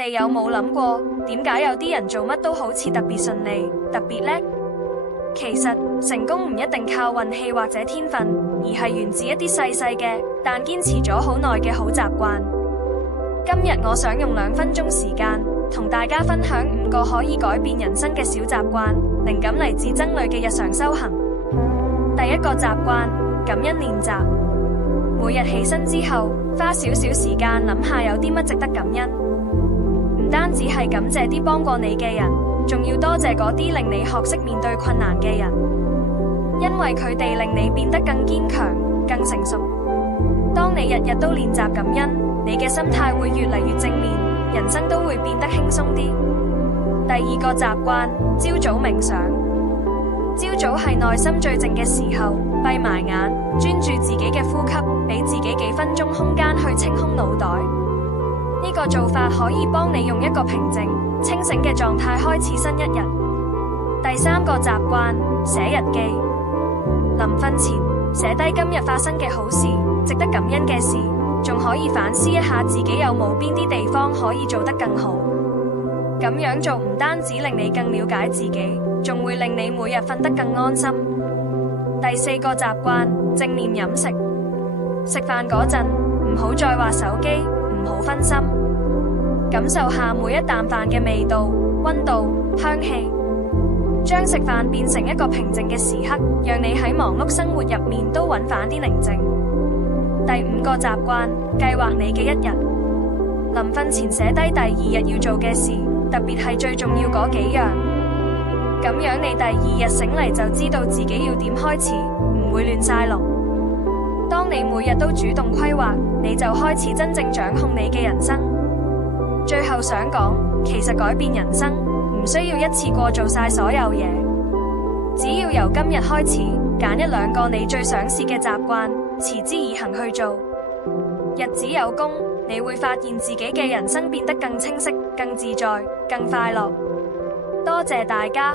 哋有冇諗過，點解有啲人做乜都好似特別順利、特別叻？其實成功唔一定靠運氣或者天分，而係源自一啲細細嘅，但堅持咗好耐嘅好習慣。今日我想用2分鐘時間，同大家分享5個可以改變人生嘅小習慣，靈感嚟自僧侶嘅日常修行。第一個習慣，感恩練習。每日起身之後，花少少時間諗下有啲乜值得感恩。唔單止係感謝啲幫過你嘅人，仲要多謝嗰啲令你學識面對困難嘅人，因為佢哋令你變得更堅強、更成熟。當你日日都練習感恩，你嘅心態會越嚟越正面，人生都會變得輕鬆啲。第二個習慣，朝早冥想。朝早係內心最靜嘅時候，閉埋眼，專注自己嘅呼吸，俾自己幾分鐘空間去清空腦袋。呢個做法可以幫你用一個平靜、清醒嘅狀態開始新一日。第三個習慣，寫日記。臨瞓前寫低今日發生嘅好事、值得感恩嘅事，仲可以反思一下自己有冇邊啲地方可以做得更好。咁樣做唔單止令你更了解自己，仲會令你每日瞓得更安心。第四個習慣，正念飲食。食飯嗰陣唔好再滑手機，唔好分心，感受下每一啖飯嘅味道、溫度、香氣，將食飯變成一個平靜嘅時刻，讓你喺忙碌生活入面都揾返啲寧靜。第5個習慣，計劃你嘅一日。臨瞓前寫低第2日要做嘅事，特別係最重要嗰幾樣，咁樣你第2日醒嚟就知道自己要點開始，唔會亂晒龍。當你每日都主動規劃，你就開始真正掌控你嘅人生。最後想講，其實改變人生唔需要一次過做晒所有嘢，只要由今日開始，揀1、2個你最想試嘅習慣，持之以恆去做。日子有功，你會發現自己嘅人生變得更清晰、更自在、更快樂。多謝大家。